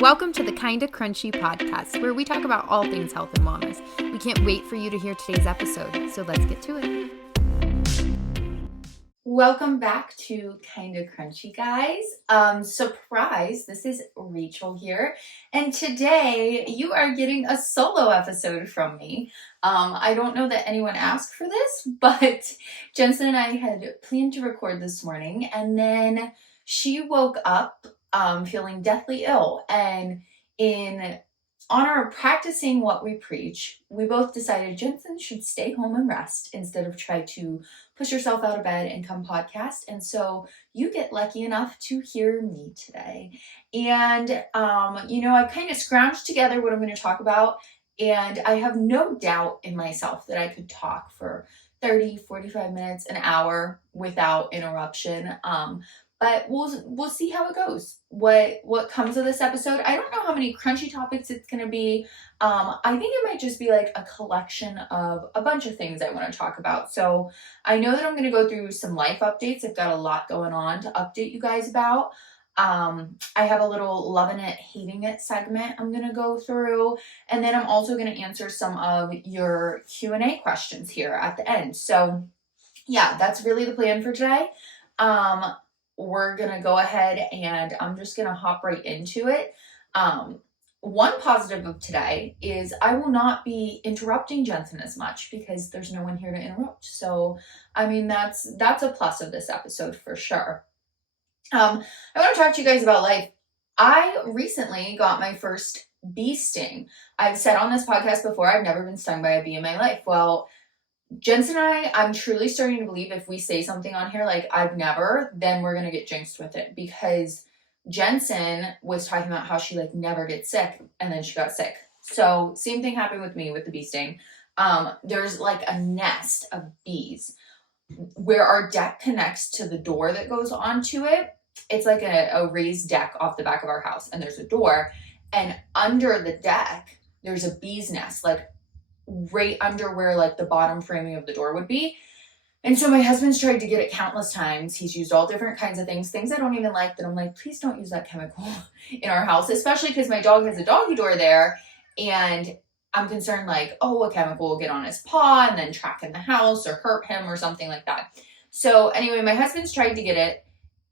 Welcome to the Kinda Crunchy podcast, where we talk about all things health and wellness. We can't wait for you to hear today's episode, so let's get to it. Welcome back to Kinda Crunchy, guys. Surprise, this is Rachel here, and today you are getting a solo episode from me. I don't know that anyone asked for this, but Jensen and I had planned to record this morning, and then she woke up feeling deathly ill, and in honor of practicing what we preach, we both decided Jensen should stay home and rest instead of try to push yourself out of bed and come podcast. And so you get lucky enough to hear me today. And, I kind of scrounged together what I'm going to talk about. And I have no doubt in myself that I could talk for 30, 45 minutes, an hour without interruption. But we'll see how it goes. What comes of this episode. I don't know how many crunchy topics it's going to be. I think it might just be like a collection of a bunch of things I want to talk about. So I know that I'm going to go through some life updates. I've got a lot going on to update you guys about. I have a little loving it, hating it segment I'm going to go through. And then I'm also going to answer some of your Q&A questions here at the end. So yeah, that's really the plan for today. We're going to go ahead and I'm just going to hop right into it. One positive of today is I will not be interrupting Jensen as much because there's no one here to interrupt. So, I mean, that's a plus of this episode for sure. I want to talk to you guys about life. I recently got my first bee sting. I've said on this podcast before, I've never been stung by a bee in my life. Well, Jensen and I'm truly starting to believe if we say something on here like I've never, then we're going to get jinxed with it, because Jensen was talking about how she like never gets sick and then she got sick. So same thing happened with me with the bee sting. There's like a nest of bees where our deck connects to the door that goes onto it. It's like a raised deck off the back of our house, and there's a door, and under the deck, there's a bee's nest, like right under where like the bottom framing of the door would be. And so my husband's tried to get it countless times. He's used all different kinds of things I don't even like, that I'm like, please don't use that chemical in our house, especially because my dog has a doggy door there, and I'm concerned like, oh, a chemical will get on his paw and then track in the house or hurt him or something like that. So anyway, my husband's tried to get it.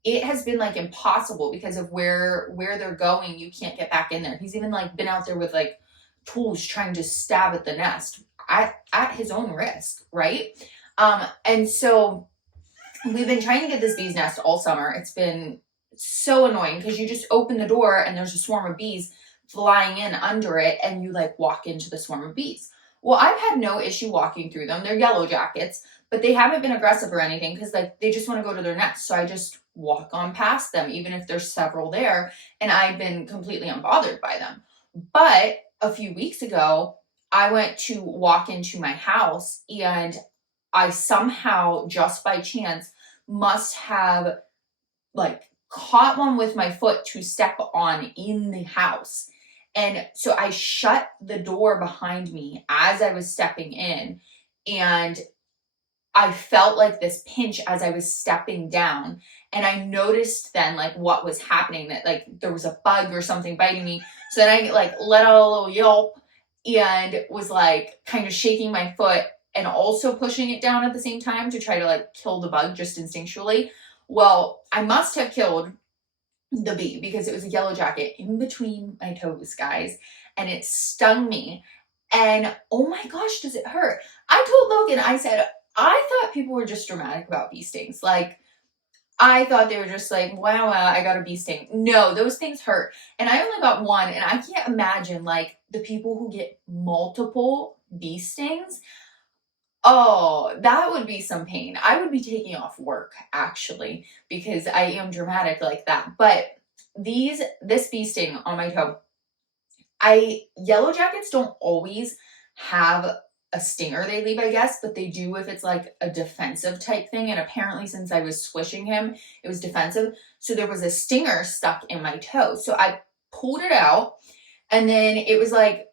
It has been like impossible because of where they're going. You can't get back in there. He's even like been out there with like tools trying to stab at the nest at his own risk, right? And so we've been trying to get this bee's nest all summer. It's been so annoying because you just open the door and there's a swarm of bees flying in under it, and you like walk into the swarm of bees. Well, I've had no issue walking through them. They're yellow jackets, but they haven't been aggressive or anything because like they just want to go to their nest. So I just walk on past them, even if there's several there, and I've been completely unbothered by them. But a few weeks ago, I went to walk into my house, and I somehow, just by chance, must have like caught one with my foot to step on in the house. And so I shut the door behind me as I was stepping in, and I felt like this pinch as I was stepping down. And I noticed then like what was happening, that like there was a bug or something biting me. So then I like let out a little yelp and was like kind of shaking my foot and also pushing it down at the same time to try to like kill the bug just instinctually. Well, I must have killed the bee because it was a yellow jacket in between my toes, guys, and it stung me. And oh my gosh, does it hurt? I told Logan, I said, I thought people were just dramatic about bee stings. Like, I thought they were just like, wow, I got a bee sting. No, those things hurt. And I only got one, and I can't imagine like the people who get multiple bee stings. Oh, that would be some pain. I would be taking off work, actually, because I am dramatic like that. But this bee sting on my toe, yellow jackets don't always have a stinger they leave, I guess, but they do if it's like a defensive type thing. And apparently since I was swishing him, it was defensive. So there was a stinger stuck in my toe. So I pulled it out, and then it was like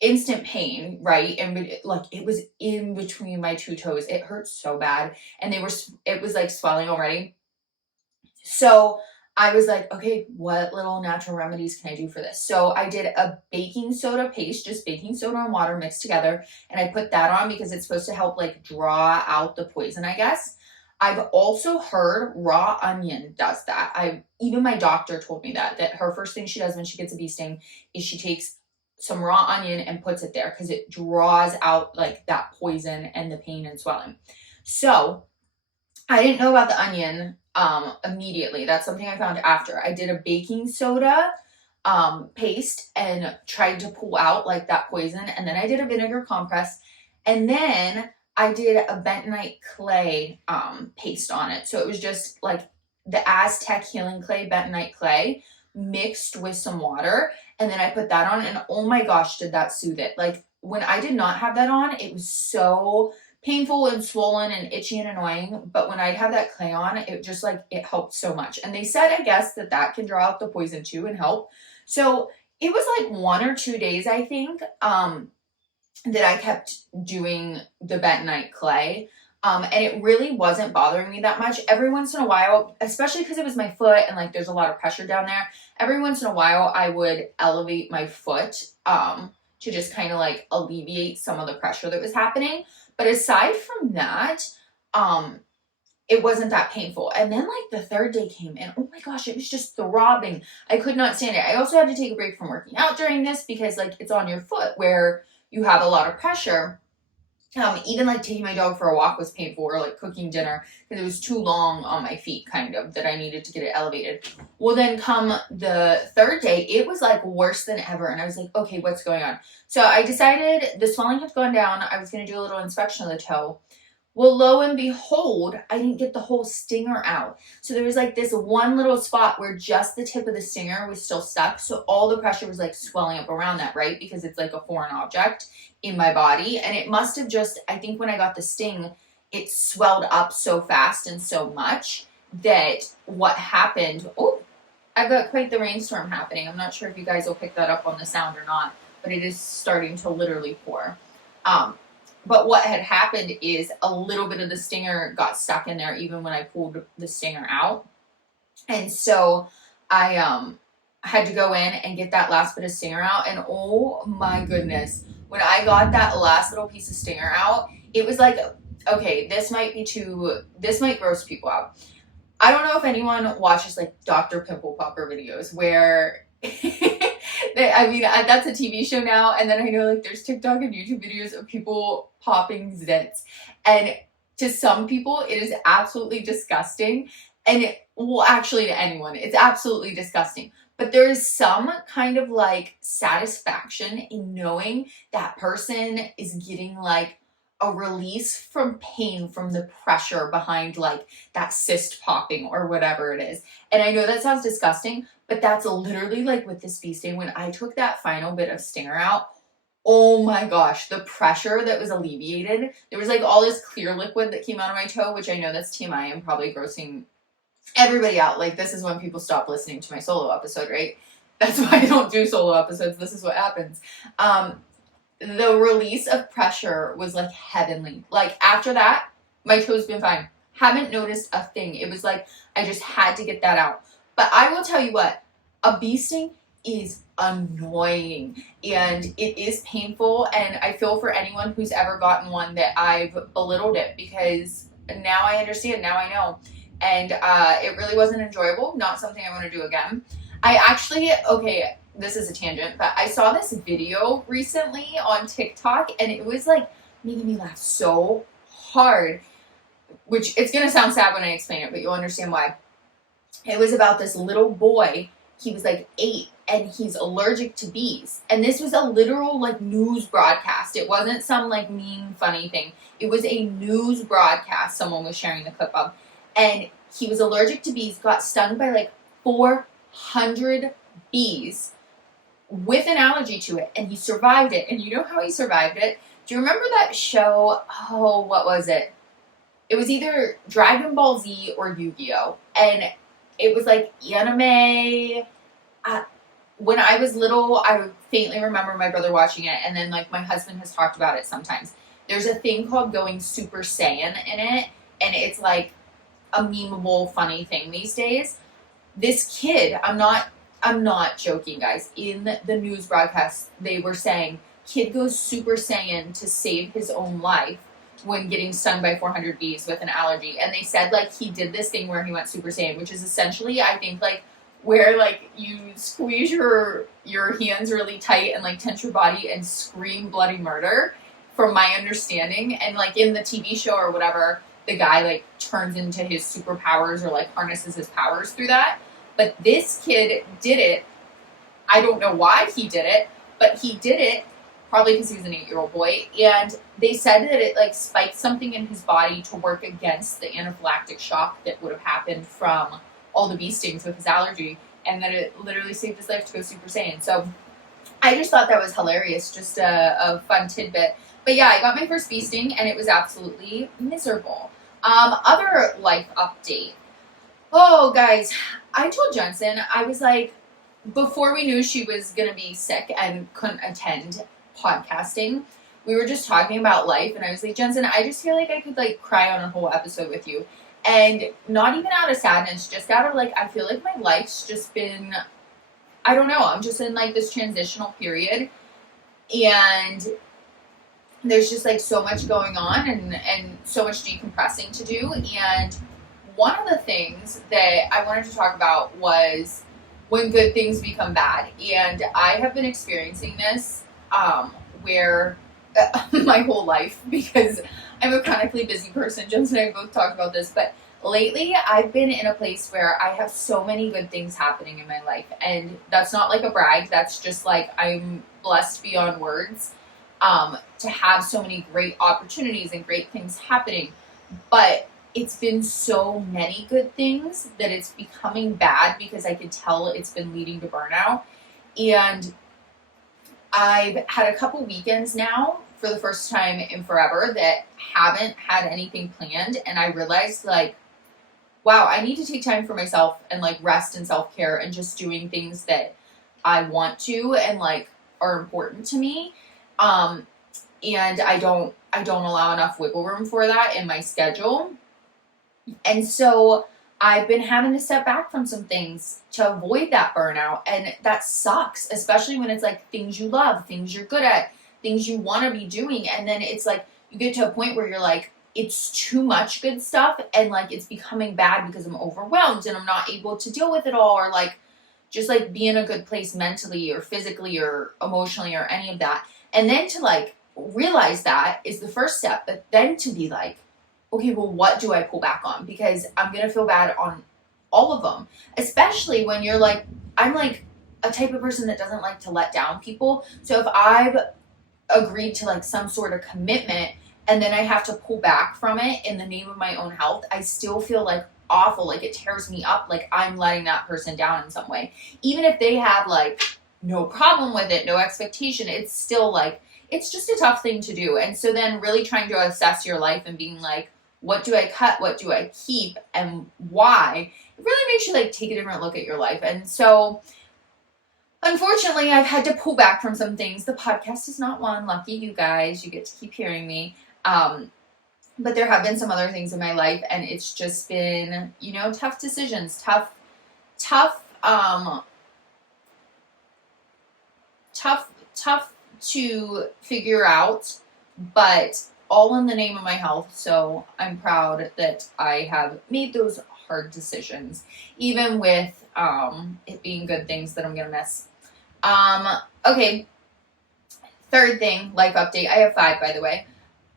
instant pain, right? And like it was in between my two toes. It hurt so bad, and it was like swelling already. So I was like, okay, what little natural remedies can I do for this? So I did a baking soda paste, just baking soda and water mixed together. And I put that on because it's supposed to help like draw out the poison, I guess. I've also heard raw onion does that. Even my doctor told me that her first thing she does when she gets a bee sting is she takes some raw onion and puts it there because it draws out like that poison and the pain and swelling. So I didn't know about the onion immediately. That's something I found after. I did a baking soda paste and tried to pull out like that poison. And then I did a vinegar compress. And then I did a bentonite clay paste on it. So it was just like the Aztec healing clay, bentonite clay mixed with some water. And then I put that on and oh my gosh, did that soothe it. Like when I did not have that on, it was so painful and swollen and itchy and annoying, but when I'd have that clay on, it just like it helped so much. And they said, I guess, that can draw out the poison too and help. So it was like 1 or 2 days, I think, that I kept doing the bentonite clay. And it really wasn't bothering me that much. Every once in a while, especially because it was my foot and like there's a lot of pressure down there, every once in a while I would elevate my foot to just kind of like alleviate some of the pressure that was happening. But aside from that, it wasn't that painful. And then like the 3rd day came and oh my gosh, it was just throbbing. I could not stand it. I also had to take a break from working out during this because like it's on your foot where you have a lot of pressure. Even like taking my dog for a walk was painful or like cooking dinner because it was too long on my feet kind of that I needed to get it elevated. Well, then come the 3rd day, it was like worse than ever. And I was like, okay, what's going on? So I decided the swelling had gone down. I was going to do a little inspection of the toe. Well, lo and behold, I didn't get the whole stinger out. So there was like this one little spot where just the tip of the stinger was still stuck. So all the pressure was like swelling up around that, right? Because it's like a foreign object in my body. And it must have just, I think when I got the sting, it swelled up so fast and so much that what happened, oh, I've got quite the rainstorm happening. I'm not sure if you guys will pick that up on the sound or not, but it is starting to literally pour. But what had happened is a little bit of the stinger got stuck in there even when I pulled the stinger out. And so I had to go in and get that last bit of stinger out. And oh my goodness, when I got that last little piece of stinger out, it was like, okay, this might gross people out. I don't know if anyone watches like Dr. Pimple Popper videos where I mean, that's a TV show now, and then I know like there's TikTok and YouTube videos of people popping zits, and to some people it is absolutely disgusting, and well, actually to anyone, it's absolutely disgusting. But there is some kind of like satisfaction in knowing that person is getting like a release from pain from the pressure behind like that cyst popping or whatever it is. And I know that sounds disgusting, but that's literally like with this bee sting. When I took that final bit of stinger out, oh my gosh, the pressure that was alleviated. There was like all this clear liquid that came out of my toe, which I know that's TMI. I'm probably grossing everybody out. Like this is when people stop listening to my solo episode, right? That's why I don't do solo episodes. This is what happens. The release of pressure was like heavenly. Like after that, my toe's been fine. Haven't noticed a thing. It was like I just had to get that out. But I will tell you what, a bee sting is annoying and it is painful, and I feel for anyone who's ever gotten one that I've belittled it, because now I understand, now I know. And it really wasn't enjoyable, not something I want to do again. I actually, okay, this is a tangent, but I saw this video recently on TikTok and it was like making me laugh so hard, which it's going to sound sad when I explain it, but you'll understand why. It was about this little boy. He was like 8 and he's allergic to bees. And this was a literal like news broadcast. It wasn't some like mean, funny thing. It was a news broadcast someone was sharing the clip of. And he was allergic to bees, got stung by like 400 bees with an allergy to it, and he survived it. And you know how he survived it? Do you remember that show? Oh, what was it? It was either Dragon Ball Z or Yu-Gi-Oh! And it was like anime. When I was little, I faintly remember my brother watching it, and then like my husband has talked about it sometimes. There's a thing called going Super Saiyan in it, and it's like a memeable, funny thing these days. this kid, I'm not joking, guys. In the news broadcast, they were saying kid goes Super Saiyan to save his own life when getting stung by 400 bees with an allergy. And they said like he did this thing where he went Super Saiyan, which is essentially, I think, like where like you squeeze your hands really tight and like tense your body and scream bloody murder, from my understanding. And like in the TV show or whatever, the guy like turns into his superpowers or like harnesses his powers through that. But this kid did it. I don't know why he did it, but he did it probably because he was an 8-year-old boy. And they said that it like spiked something in his body to work against the anaphylactic shock that would have happened from all the bee stings with his allergy, and that it literally saved his life to go Super Saiyan. So I just thought that was hilarious, just a fun tidbit. But yeah, I got my first bee sting, and it was absolutely miserable. Other life update. Oh, guys, I told Jensen, I was like, before we knew she was going to be sick and couldn't attend podcasting, we were just talking about life, and I was like, Jensen, I just feel like I could, like, cry on a whole episode with you. And not even out of sadness, just out of, like, I feel like my life's just been, I don't know, I'm just in, like, this transitional period, and there's just, like, so much going on and so much decompressing to do. And one of the things that I wanted to talk about was when good things become bad. And I have been experiencing this where my whole life, because I'm a chronically busy person. Jensen and I both talked about this, but lately I've been in a place where I have so many good things happening in my life. And that's not like a brag. That's just like I'm blessed beyond words to have so many great opportunities and great things happening. But it's been so many good things that it's becoming bad because I could tell it's been leading to burnout. And I've had a couple weekends now for the first time in forever that haven't had anything planned. And I realized like, wow, I need to take time for myself and like rest and self-care and just doing things that I want to and like are important to me. And I don't allow enough wiggle room for that in my schedule. And so I've been having to step back from some things to avoid that burnout. And that sucks, especially when it's like things you love, things you're good at, things you want to be doing. And then it's like you get to a point where you're like, it's too much good stuff. And like it's becoming bad because I'm overwhelmed and I'm not able to deal with it all, or like just like be in a good place mentally or physically or emotionally or any of that. And then to like realize that is the first step. But then to be like, okay, well, what do I pull back on? Because I'm going to feel bad on all of them, especially when you're like, I'm like a type of person that doesn't like to let down people. So if I've agreed to like some sort of commitment and then I have to pull back from it in the name of my own health, I still feel like awful. Like it tears me up. Like I'm letting that person down in some way. Even if they have like no problem with it, no expectation, it's still like, it's just a tough thing to do. And so then really trying to assess your life and being like, what do I cut? What do I keep? And why? It really makes you like take a different look at your life. And so unfortunately, I've had to pull back from some things. The podcast is not one. Lucky you guys. You get to keep hearing me. But there have been some other things in my life, and it's just been, you know, tough decisions, tough to figure out, but all in the name of my health. So I'm proud that I have made those hard decisions, even with it being good things that I'm gonna miss. Okay, third thing, life update. I have 5, by the way.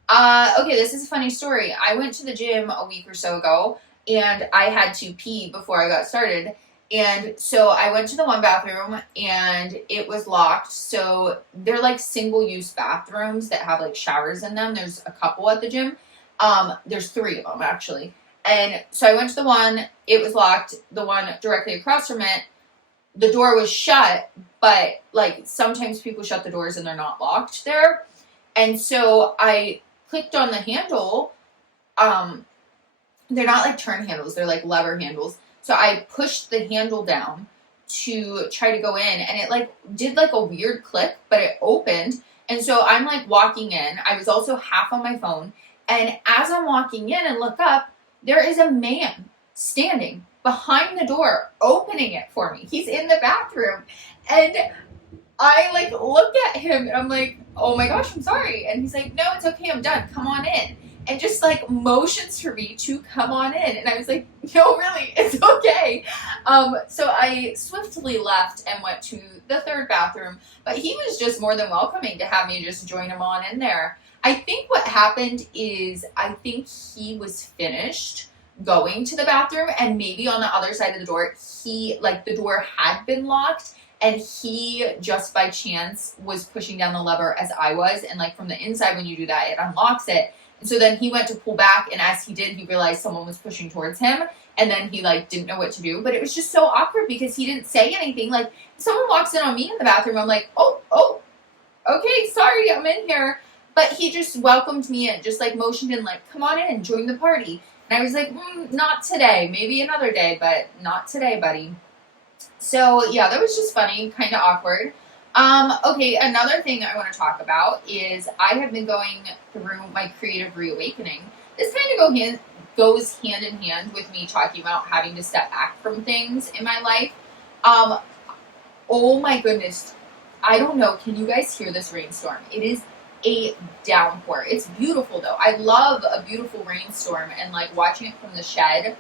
Okay, this is a funny story. I went to the gym a week or so ago, and I had to pee before I got started. And so I went to the one bathroom, and it was locked. So they're like single-use bathrooms that have like showers in them. There's a couple at the gym. There's 3 of them, actually. And so I went to the one, it was locked. The one directly across from it, the door was shut, but like sometimes people shut the doors and they're not locked there. And so I clicked on the handle. They're not like turn handles, they're like lever handles. So I pushed the handle down to try to go in, and it like did like a weird click, but it opened. And so I'm like walking in. I was also half on my phone. And as I'm walking in and look up, there is a man standing behind the door, opening it for me. He's in the bathroom. And I like look at him and I'm like, oh my gosh, I'm sorry. And he's like, no, it's okay, I'm done. Come on in. And just like motions for me to come on in. And I was like, no, really, it's okay. So I swiftly left and went to the third bathroom, but he was just more than welcoming to have me just join him on in there. I think what happened is I think he was finished going to the bathroom, and maybe on the other side of the door, the door had been locked, and he just by chance was pushing down the lever as I was, and like from the inside when you do that, it unlocks it. And so then he went to pull back, and as he did, he realized someone was pushing towards him, and then he like didn't know what to do. But it was just so awkward because he didn't say anything. Like if someone walks in on me in the bathroom, I'm like, oh, okay, sorry, I'm in here. But he just welcomed me and just like motioned in, like, come on in and join the party. And I was like, not today, maybe another day, but not today, buddy. So yeah, that was just funny, kind of awkward. Okay, another thing I want to talk about is I have been going through my creative reawakening. This kind of goes hand in hand with me talking about having to step back from things in my life. Oh my goodness, I don't know, can you guys hear this rainstorm? It is a downpour. It's beautiful though. I love a beautiful rainstorm, and like watching it from the shed,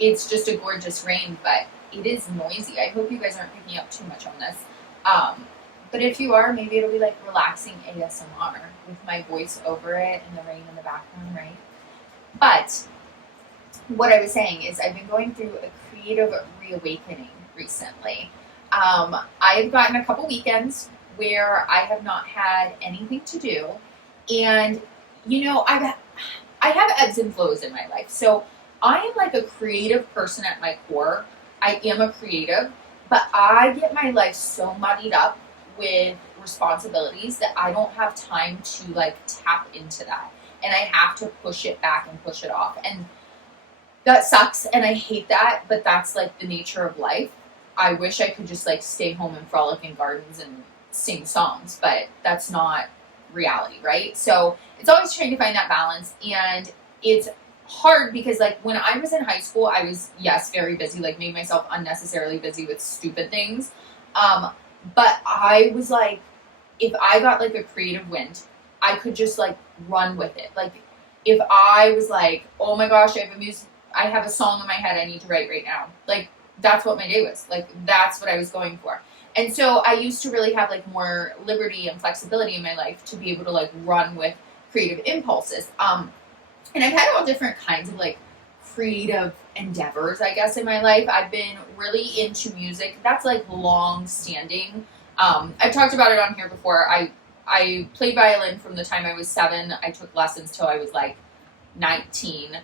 it's just a gorgeous rain, but it is noisy. I hope you guys aren't picking up too much on this. But if you are, maybe it'll be like relaxing ASMR with my voice over it and the rain in the background, right? But what I was saying is I've been going through a creative reawakening recently. I've gotten a couple weekends where I have not had anything to do, and you know, I have ebbs and flows in my life. So I am like a creative person at my core. I am a creative, but I get my life so muddied up with responsibilities that I don't have time to like tap into that, and I have to push it back and push it off, and that sucks, and I hate that, but that's like the nature of life. I wish I could just like stay home and frolic in gardens and sing songs, but that's not reality, right? So it's always trying to find that balance, and it's hard because like when I was in high school, I was, yes, very busy, like made myself unnecessarily busy with stupid things. But I was like, if I got like a creative wind, I could just like run with it. Like if I was like, oh my gosh, I have a song in my head I need to write right now. Like that's what my day was. Like that's what I was going for. And so I used to really have like more liberty and flexibility in my life to be able to like run with creative impulses. And I've had all different kinds of like creative endeavors, I guess, in my life. I've been really into music. That's like long standing. I've talked about it on here before. I played violin from the time I was 7. I took lessons till I was like 19,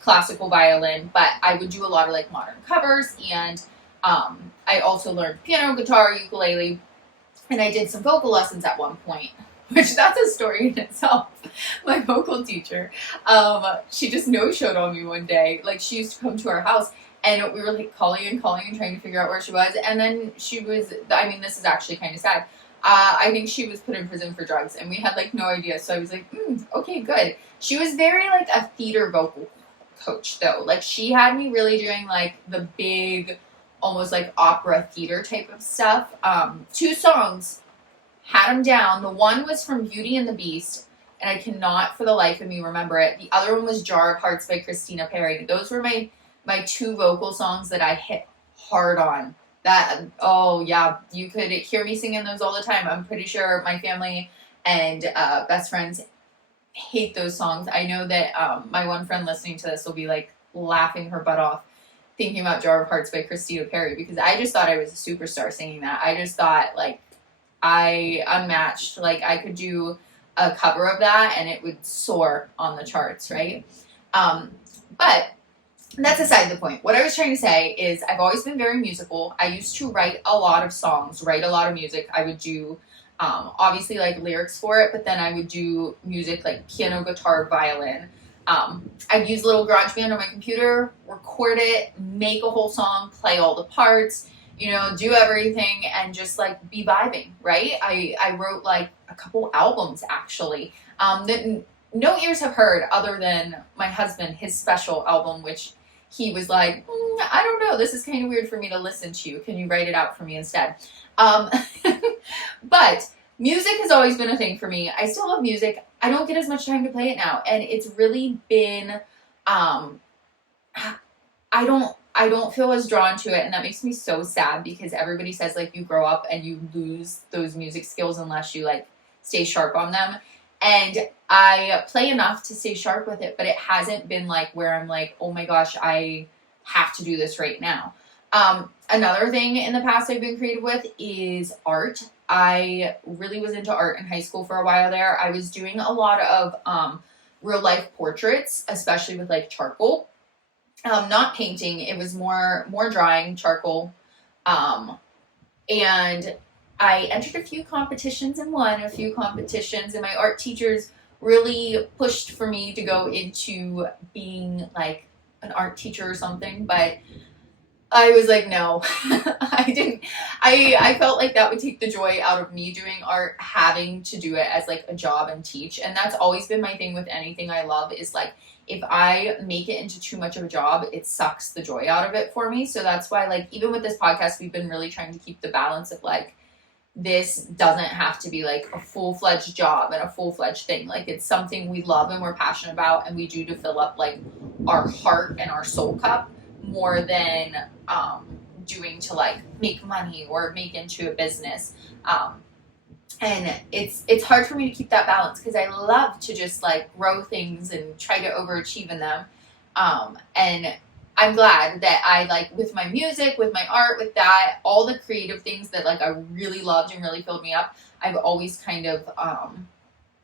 classical violin, but I would do a lot of like modern covers, and I also learned piano, guitar, ukulele, and I did some vocal lessons at one point, which that's a story in itself. My vocal teacher, she just no-showed on me one day. Like she used to come to our house, and we were like calling and trying to figure out where she was, and then she was, I mean, this is actually kind of sad. I think she was put in prison for drugs, and we had like no idea. So I was like, okay, good. She was very like a theater vocal coach though. Like she had me really doing like the big, almost like opera theater type of stuff. 2 songs, had them down. The one was from Beauty and the Beast, and I cannot for the life of me remember it. The other one was Jar of Hearts by Christina Perri. Those were my 2 vocal songs that I hit hard on. That, oh yeah, you could hear me singing those all the time. I'm pretty sure my family and best friends hate those songs. I know that my one friend listening to this will be like laughing her butt off thinking about Jar of Hearts by Christina Perri, because I just thought I was a superstar singing that. I just thought like I unmatched, like I could do a cover of that and it would soar on the charts, right? But that's aside the point. What I was trying to say is I've always been very musical. I used to write a lot of songs, write a lot of music. I would do obviously like lyrics for it, but then I would do music like piano, guitar, violin. I'd use a little GarageBand on my computer, record it, make a whole song, play all the parts, you know, do everything and just like be vibing, right? I wrote like a couple albums actually that no ears have heard other than my husband, his special album, which he was like, I don't know, this is kind of weird for me to listen to. Can you write it out for me instead? Um, but music has always been a thing for me. I still love music. I don't get as much time to play it now, and it's really been, um, I don't feel as drawn to it, and that makes me so sad because everybody says like you grow up and you lose those music skills unless you like stay sharp on them. And I play enough to stay sharp with it, but it hasn't been like where I'm like, oh my gosh, I have to do this right now. Another thing in the past I've been creative with is art. I really was into art in high school for a while there. I was doing a lot of real life portraits, especially with like charcoal. Not painting, it was more drawing, charcoal. And I entered a few competitions and won a few competitions, and my art teachers really pushed for me to go into being like an art teacher or something, but I was like, no. I didn't. I felt like that would take the joy out of me doing art, having to do it as like a job and teach. And that's always been my thing with anything I love, is like, if I make it into too much of a job, it sucks the joy out of it for me. So that's why, like, even with this podcast, we've been really trying to keep the balance of like, this doesn't have to be like a full-fledged job and a full-fledged thing. Like, it's something we love and we're passionate about, and we do to fill up like our heart and our soul cup, more than doing to like make money or make into a business. And it's hard for me to keep that balance because I love to just like grow things and try to overachieve in them. And I'm glad that I like, with my music, with my art, with that, all the creative things that like I really loved and really filled me up, I've always kind of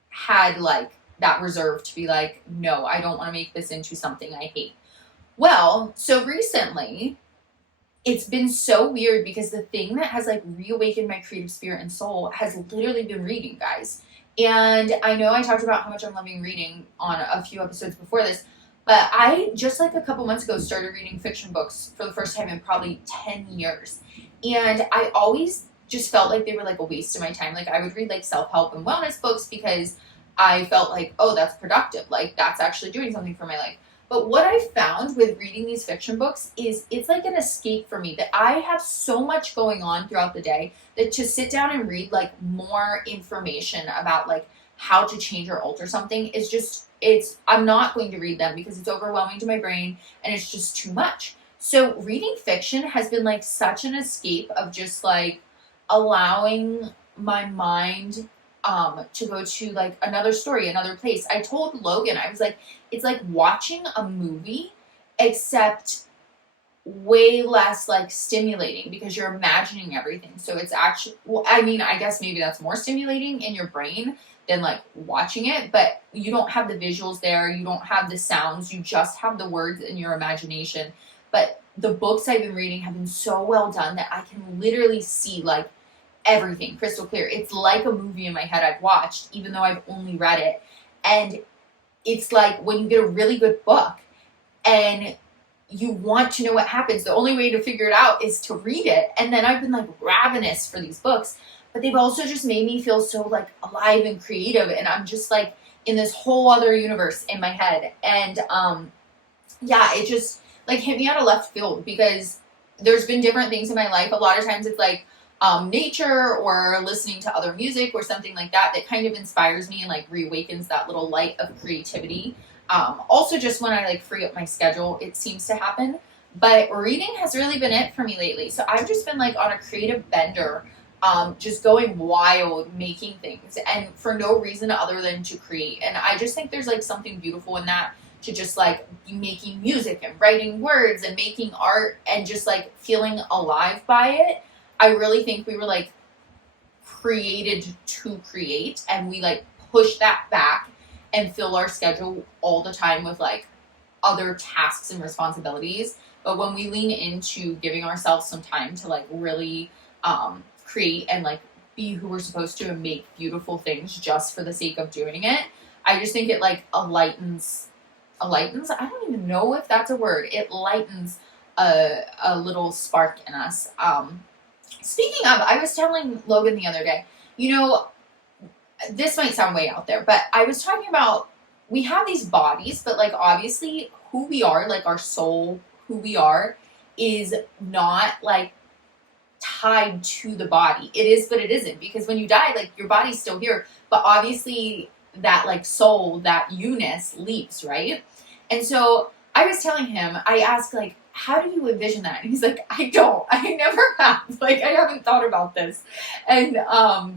had like that reserve to be like, no, I don't want to make this into something I hate. Well, so recently, it's been so weird because the thing that has like reawakened my creative spirit and soul has literally been reading, guys. And I know I talked about how much I'm loving reading on a few episodes before this, but I just like a couple months ago started reading fiction books for the first time in probably 10 years. And I always just felt like they were like a waste of my time. Like, I would read like self-help and wellness books because I felt like, oh, that's productive. Like, that's actually doing something for my life. But what I found with reading these fiction books is it's like an escape for me, that I have so much going on throughout the day that to sit down and read like more information about like how to change or alter something is just, I'm not going to read them because it's overwhelming to my brain and it's just too much. So reading fiction has been like such an escape of just like allowing my mind to go to like another story, another place. I told Logan, I was like, it's like watching a movie, except way less like stimulating because you're imagining everything. So it's actually, well, I mean, I guess maybe that's more stimulating in your brain than like watching it, but you don't have the visuals there, you don't have the sounds, you just have the words in your imagination. But the books I've been reading have been so well done that I can literally see like everything crystal clear. It's like a movie in my head I've watched, even though I've only read it. And it's like when you get a really good book and you want to know what happens, the only way to figure it out is to read it. And then I've been like ravenous for these books, but they've also just made me feel so like alive and creative. And I'm just like in this whole other universe in my head. And yeah, it just like hit me out of left field because there's been different things in my life. A lot of times it's like nature or listening to other music or something like that that kind of inspires me and like reawakens that little light of creativity. Also just when I like free up my schedule, it seems to happen. But reading has really been it for me lately. So I've just been like on a creative bender, just going wild, making things, and for no reason other than to create. And I just think there's like something beautiful in that, to just like be making music and writing words and making art and just like feeling alive by it. I really think we were like created to create, and we like push that back and fill our schedule all the time with like other tasks and responsibilities. But when we lean into giving ourselves some time to like really create and like be who we're supposed to and make beautiful things just for the sake of doing it, I just think it like lightens, I don't even know if that's a word. It lightens a little spark in us. Speaking of, I was telling Logan the other day, you know, this might sound way out there, but I was talking about, we have these bodies, but like obviously who we are, like our soul, who we are is not like tied to the body. It is, but it isn't, because when you die, like your body's still here, but obviously that like soul, that you-ness leaves, right? And so I was telling him, I asked like, how do you envision that? And he's like, I never have, like, I haven't thought about this. And I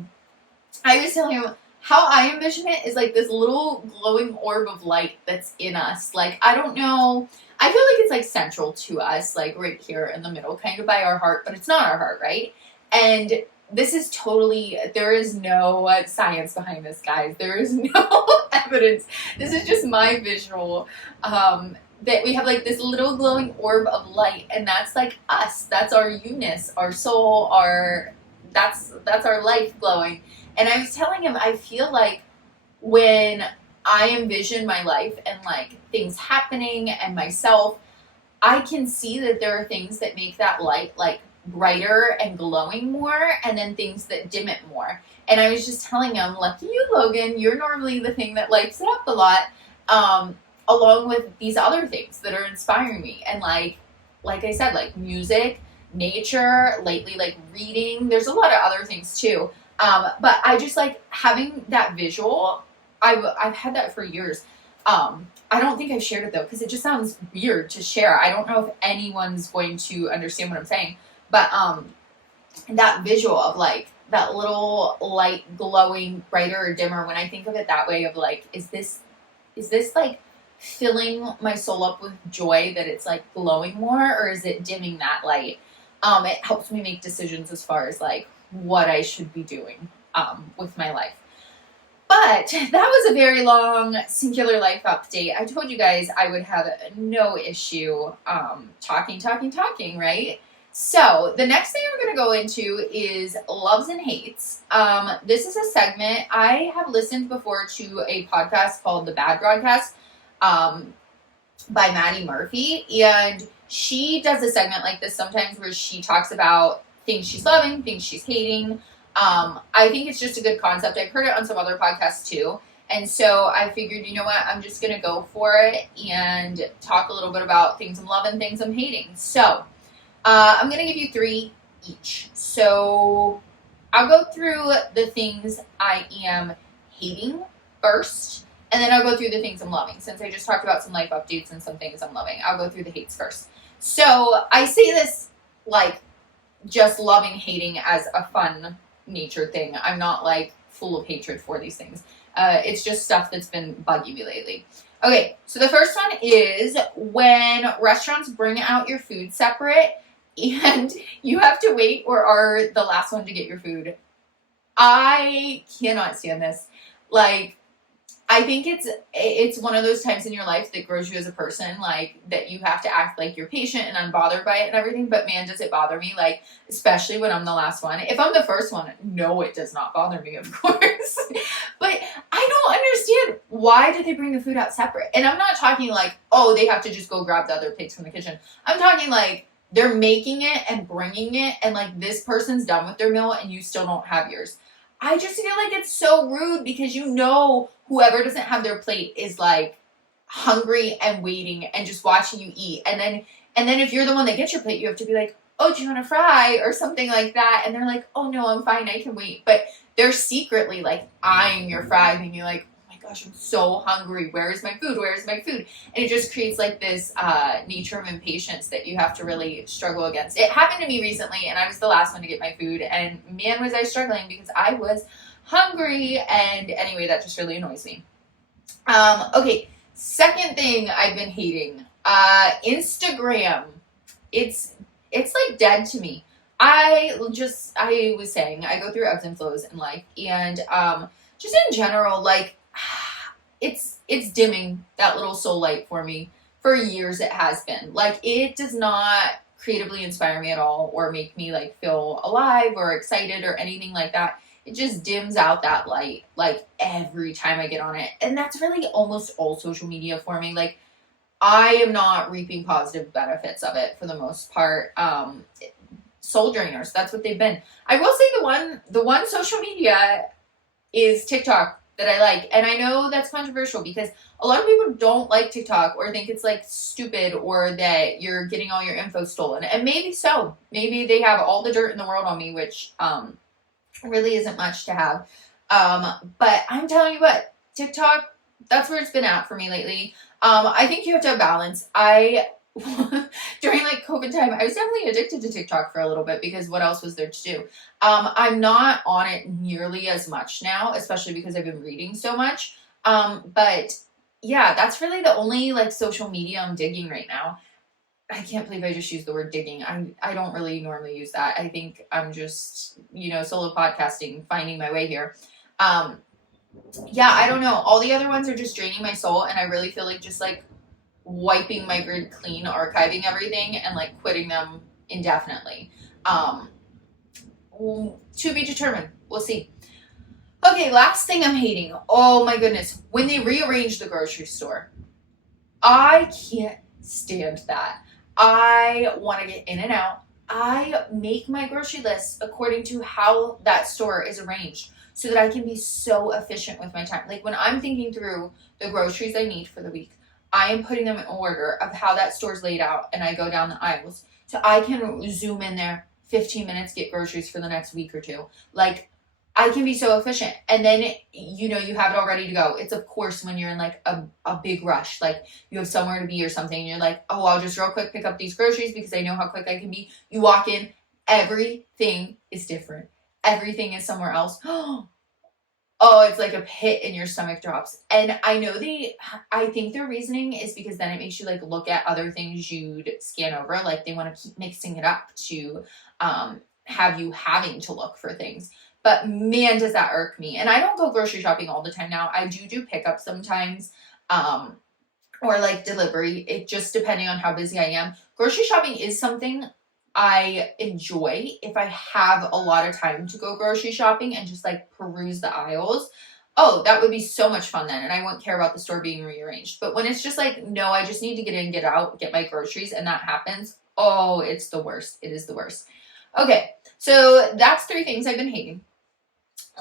was telling him how I envision it is like this little glowing orb of light that's in us. Like, I don't know, I feel like it's like central to us, like right here in the middle, kind of by our heart, but it's not our heart, right? And this is totally, there is no science behind this, guys. There is no evidence. This is just my visual, that we have like this little glowing orb of light, and that's like us. That's our you-ness, our soul, that's our life glowing. And I was telling him, I feel like when I envision my life and like things happening and myself, I can see that there are things that make that light like brighter and glowing more, and then things that dim it more. And I was just telling him, lucky you, Logan, you're normally the thing that lights it up a lot, along with these other things that are inspiring me. And like I said, like music, nature, lately like reading, there's a lot of other things too. But I just like having that visual. I've had that for years. I don't think I've shared it though, because it just sounds weird to share. I don't know if anyone's going to understand what I'm saying, but that visual of like that little light glowing brighter or dimmer, when I think of it that way, of like, is this like filling my soul up with joy that it's like glowing more, or is it dimming that light? It helps me make decisions as far as like what I should be doing with my life. But that was a very long singular life update. I told you guys I would have no issue talking, right? So the next thing I'm going to go into is loves and hates. This is a segment. I have listened before to a podcast called The Bad Broadcast by Maddie Murphy, and she does a segment like this sometimes where she talks about things she's loving, things she's hating. I think it's just a good concept. I've heard it on some other podcasts too. And so I figured, you know what, I'm just going to go for it and talk a little bit about things I'm loving, things I'm hating. So I'm going to give you 3 each. So I'll go through the things I am hating first, and then I'll go through the things I'm loving. Since I just talked about some life updates and some things I'm loving, I'll go through the hates first. So I say this like just loving, hating as a fun nature thing. I'm not like full of hatred for these things. It's just stuff that's been bugging me lately. Okay, so the first one is when restaurants bring out your food separate and you have to wait or are the last one to get your food. I cannot stand this. Like, I think it's one of those times in your life that grows you as a person, like that you have to act like you're patient and unbothered by it and everything. But man, does it bother me, like especially when I'm the last one. If I'm the first one, no, it does not bother me, of course. But I don't understand, why did they bring the food out separate? And I'm not talking like, oh, they have to just go grab the other plates from the kitchen. I'm talking like they're making it and bringing it, and like this person's done with their meal and you still don't have yours. I just feel like it's so rude, because you know whoever doesn't have their plate is like hungry and waiting and just watching you eat. And then if you're the one that gets your plate, you have to be like, oh, do you want a fry or something like that? And they're like, oh no, I'm fine, I can wait. But they're secretly like eyeing your fry, thinking like, oh my gosh, I'm so hungry. Where is my food? Where is my food? And it just creates like this nature of impatience that you have to really struggle against. It happened to me recently, and I was the last one to get my food, and man, was I struggling because I was hungry. And anyway, that just really annoys me. Okay, second thing I've been hating, Instagram. It's like dead to me. I was saying, I go through ebbs and flows in life, and just in general, like it's dimming that little soul light for me. For years it has been. Like, it does not creatively inspire me at all, or make me like feel alive or excited or anything like that. It just dims out that light like every time I get on it. And that's really almost all social media for me. Like, I am not reaping positive benefits of it for the most part. Soul drainers, that's what they've been. I will say the one social media is TikTok. that I like. And I know that's controversial because a lot of people don't like TikTok or think it's like stupid or that you're getting all your info stolen. And maybe so. Maybe they have all the dirt in the world on me, which really isn't much to have. But I'm telling you what, TikTok, that's where it's been at for me lately. I think you have to have balance. During like COVID time, I was definitely addicted to TikTok for a little bit because what else was there to do? I'm not on it nearly as much now, especially because I've been reading so much. But yeah, that's really the only like social media I'm digging right now. I can't believe I just used the word digging. I don't really normally use that. I think I'm just, solo podcasting, finding my way here. Yeah, I don't know. All the other ones are just draining my soul, and I really feel like just like wiping my grid clean, archiving everything, and like quitting them indefinitely. To be determined. We'll see. Okay, last thing I'm hating. Oh my goodness. When they rearrange the grocery store. I can't stand that. I want to get in and out. I make my grocery list according to how that store is arranged so that I can be so efficient with my time. Like when I'm thinking through the groceries I need for the week, I am putting them in order of how that store's laid out, and I go down the aisles. So I can zoom in there 15 minutes, get groceries for the next week or two. Like I can be so efficient. And then, you have it all ready to go. It's of course when you're in like a big rush, like you have somewhere to be or something. And you're like, oh, I'll just real quick pick up these groceries because I know how quick I can be. You walk in, everything is different. Everything is somewhere else. Oh, it's like a pit in your stomach drops. And I know I think their reasoning is because then it makes you like look at other things you'd scan over. Like they want to keep mixing it up to have you having to look for things. But man, does that irk me. And I don't go grocery shopping all the time now. I do pickup sometimes, or like delivery. It just depending on how busy I am. Grocery shopping is something I enjoy if I have a lot of time to go grocery shopping and just like peruse the aisles. Oh, that would be so much fun then. And I wouldn't care about the store being rearranged. But when it's just like, no, I just need to get in, get out, get my groceries, and that happens. Oh, it's the worst. It is the worst. Okay, so that's 3 things I've been hating.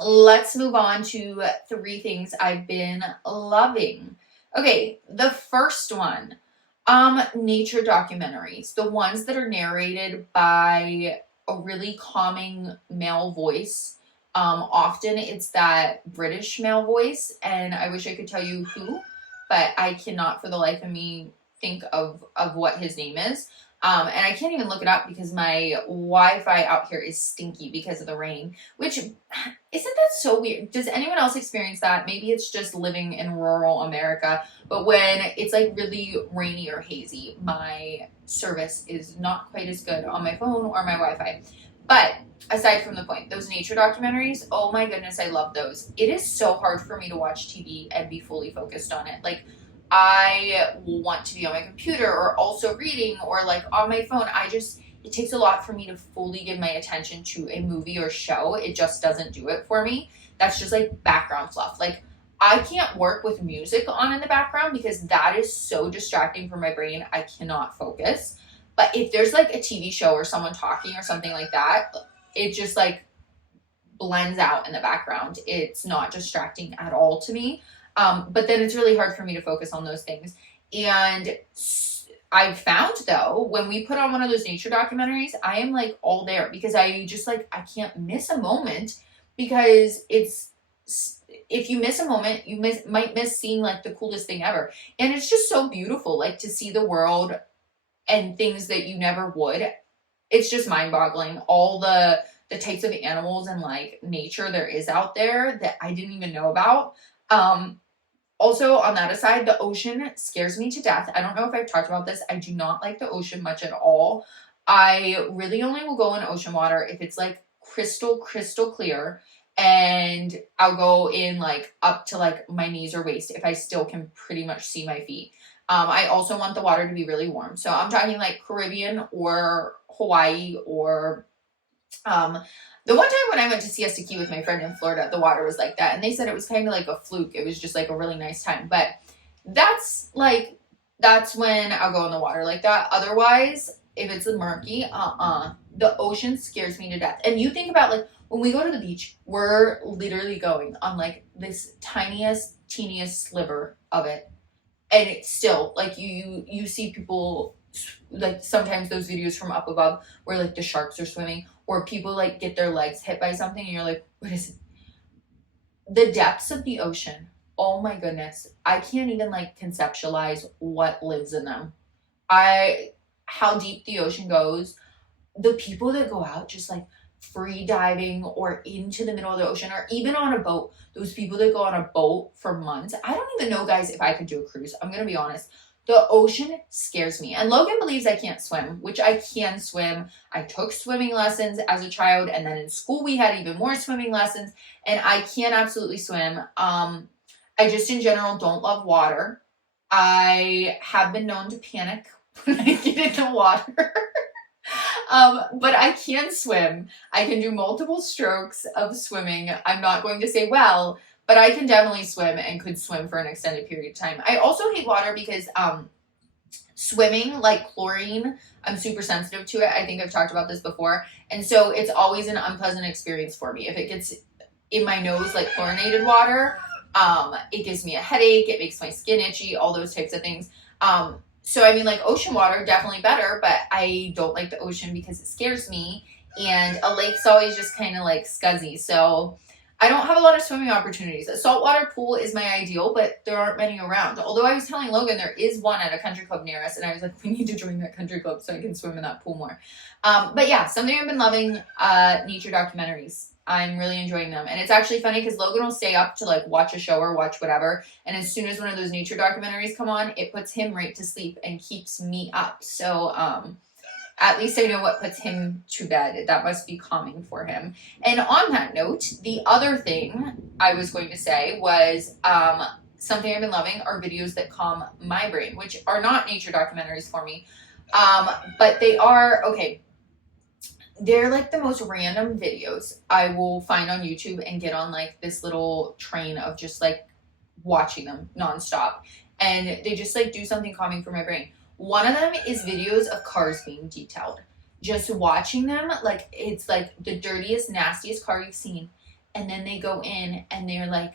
Let's move on to 3 things I've been loving. Okay, the first one, nature documentaries, the ones that are narrated by a really calming male voice. Often it's that British male voice, and I wish I could tell you who, but I cannot for the life of me think of what his name is. And I can't even look it up because my Wi-Fi out here is stinky because of the rain, which isn't that so weird? Does anyone else experience that? Maybe it's just living in rural America, but when it's like really rainy or hazy, my service is not quite as good on my phone or my Wi-Fi. But aside from the point, those nature documentaries, oh my goodness, I love those. It is so hard for me to watch TV and be fully focused on it. Like, I will want to be on my computer or also reading or like on my phone. It takes a lot for me to fully give my attention to a movie or show. It just doesn't do it for me. That's just like background fluff. Like I can't work with music on in the background because that is so distracting for my brain. I cannot focus. But if there's like a TV show or someone talking or something like that, it just like blends out in the background. It's not distracting at all to me. But then it's really hard for me to focus on those things. And I've found though, when we put on one of those nature documentaries, I am like all there because I just like, I can't miss a moment because if you miss a moment, you might miss seeing like the coolest thing ever. And it's just so beautiful, like to see the world and things that you never would. It's just mind boggling. All the types of animals and like nature there is out there that I didn't even know about. Also, on that aside, the ocean scares me to death. I don't know if I've talked about this. I do not like the ocean much at all. I really only will go in ocean water if it's like crystal clear, and I'll go in like up to like my knees or waist if I still can pretty much see my feet. I also want the water to be really warm. So I'm talking like Caribbean or Hawaii or the one time when I went to Siesta Key with my friend in Florida, the water was like that. And they said it was kind of like a fluke. It was just like a really nice time. But that's when I'll go in the water like that. Otherwise, if it's murky, the ocean scares me to death. And you think about like when we go to the beach, we're literally going on like this tiniest, teeniest sliver of it. And it's still like you see people, like sometimes those videos from up above where like the sharks are swimming, or people like get their legs hit by something and you're like, what is it? The depths of the ocean, oh my goodness, I can't even like conceptualize what lives in them. I How deep the ocean goes, the people that go out just like free diving or into the middle of the ocean, or even on a boat, those people that go on a boat for months. I don't even know, guys, if I could do a cruise. I'm gonna be honest. The ocean scares me. And Logan believes I can't swim, which I can swim. I took swimming lessons as a child, and then in school we had even more swimming lessons, and I can absolutely swim. I just in general don't love water. I have been known to panic when I get in the water. But I can swim. I can do multiple strokes of swimming. I'm not going to say well, but I can definitely swim and could swim for an extended period of time. I also hate water because swimming, like chlorine, I'm super sensitive to it. I think I've talked about this before. And so it's always an unpleasant experience for me. If it gets in my nose like chlorinated water, it gives me a headache, it makes my skin itchy, all those types of things. So I mean, like ocean water, definitely better, but I don't like the ocean because it scares me. And a lake's always just kind of like scuzzy. So I don't have a lot of swimming opportunities. A saltwater pool is my ideal, but there aren't many around. Although I was telling Logan there is one at a country club near us, and I was like, we need to join that country club so I can swim in that pool more. But yeah, something I've been loving, nature documentaries. I'm really enjoying them. And it's actually funny because Logan will stay up to like watch a show or watch whatever. And as soon as one of those nature documentaries come on, it puts him right to sleep and keeps me up. So at least I know what puts him to bed. That must be calming for him. And on that note, the other thing I was going to say was something I've been loving are videos that calm my brain, which are not nature documentaries for me. But they are, okay, they're like the most random videos I will find on YouTube and get on like this little train of just like watching them nonstop. And they just like do something calming for my brain. One of them is videos of cars being detailed. Just watching them, like it's like the dirtiest, nastiest car you've seen. And then they go in and they're like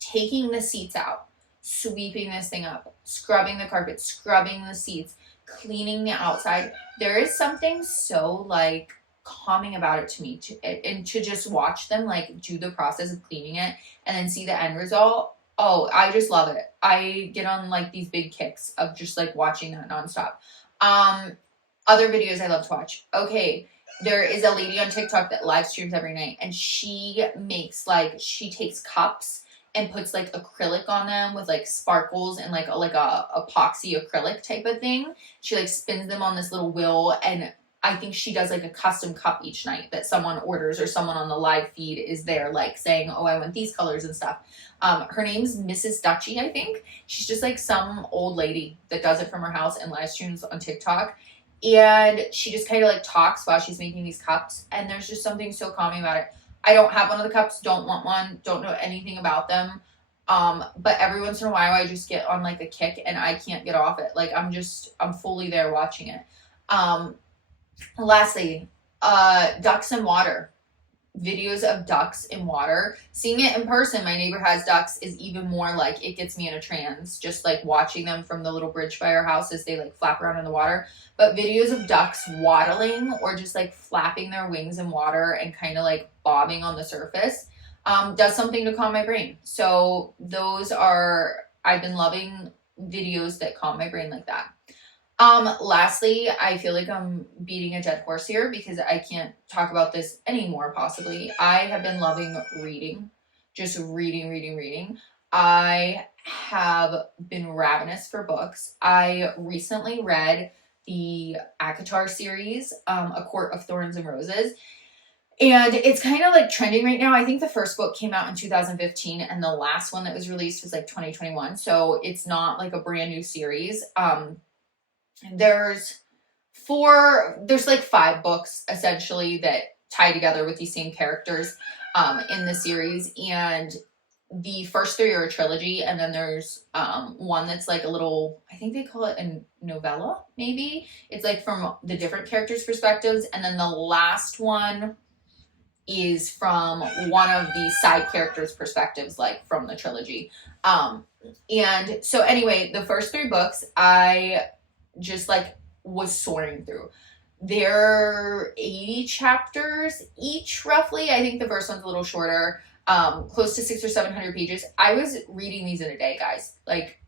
taking the seats out, sweeping this thing up, scrubbing the carpet, scrubbing the seats, cleaning the outside. There is something so like calming about it to me, and to just watch them like do the process of cleaning it and then see the end result. Oh, I just love it. I get on like these big kicks of just like watching that nonstop. Other videos I love to watch. Okay, there is a lady on TikTok that live streams every night, and she makes like, she takes cups and puts like acrylic on them with like sparkles and like a epoxy acrylic type of thing. She like spins them on this little wheel, and I think she does like a custom cup each night that someone orders, or someone on the live feed is there like saying, oh, I want these colors and stuff. Her name's Mrs. Dutchy, I think. She's just like some old lady that does it from her house and live streams on TikTok. And she just kind of like talks while she's making these cups. And there's just something so calming about it. I don't have one of the cups, don't want one, don't know anything about them. But every once in a while I just get on like a kick and I can't get off it. Like I'm fully there watching it. Lastly, ducks in water. Videos of ducks in water. Seeing it in person, my neighbor has ducks, is even more like, it gets me in a trance, just like watching them from the little bridge by our house as they like flap around in the water. But videos of ducks waddling or just like flapping their wings in water and kind of like bobbing on the surface does something to calm my brain. So those are, I've been loving videos that calm my brain like that. Lastly, I feel like I'm beating a dead horse here because I can't talk about this anymore, possibly. I have been loving reading, just reading. I have been ravenous for books. I recently read the ACOTAR series, A Court of Thorns and Roses. And it's kind of like trending right now. I think the first book came out in 2015 and the last one that was released was like 2021. So it's not like a brand new series. There's like 5 books essentially that tie together with these same characters in the series, and the first 3 are a trilogy, and then there's one that's like a little, I think they call it a novella, maybe. It's like from the different characters' perspectives, and then the last one is from one of the side characters' perspectives, like from the trilogy. And so anyway, the first 3 books I just like was soaring through. They're 80 chapters each, roughly. I think the first one's a little shorter, close to 600 or 700 pages. I was reading these in a day, guys. Like,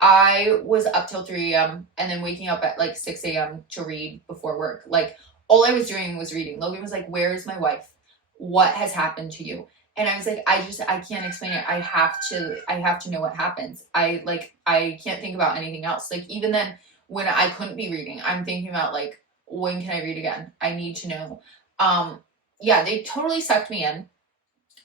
I was up till 3 a.m. and then waking up at like 6 a.m. to read before work. Like, all I was doing was reading. Logan was like, "Where is my wife? What has happened to you?" And I was like, I can't explain it. I have to know what happens. I can't think about anything else. Like, even then, when I couldn't be reading, I'm thinking about like, when can I read again? I need to know. Yeah, they totally sucked me in.